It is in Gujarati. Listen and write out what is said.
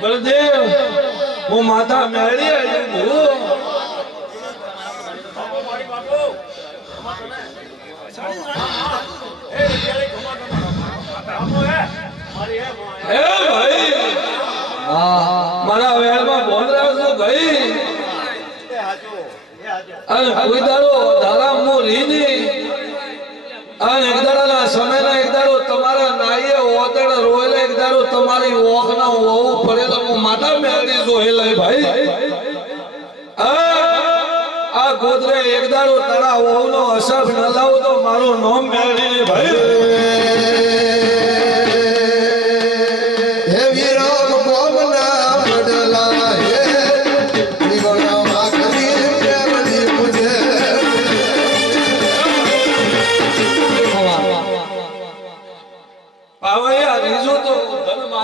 બળદેવ હું માતા મેળી આવ્યો મારા વેલમાં બોંદરા છો ભાઈ અને કોઈ દાડો ધારા મો રીની અને એક દાડાના સમયના એક દાડો તમારા નાઈએ ઓતડ રોયલે એક દાડો તમારી ઓખના ઓવું પડેલો હું માતા મેળી જોયેલા ભાઈ આ ગોદરે એક દાડો તારા ઓવનો અસર ન લાવું તો મારું નામ મેળી ભાઈ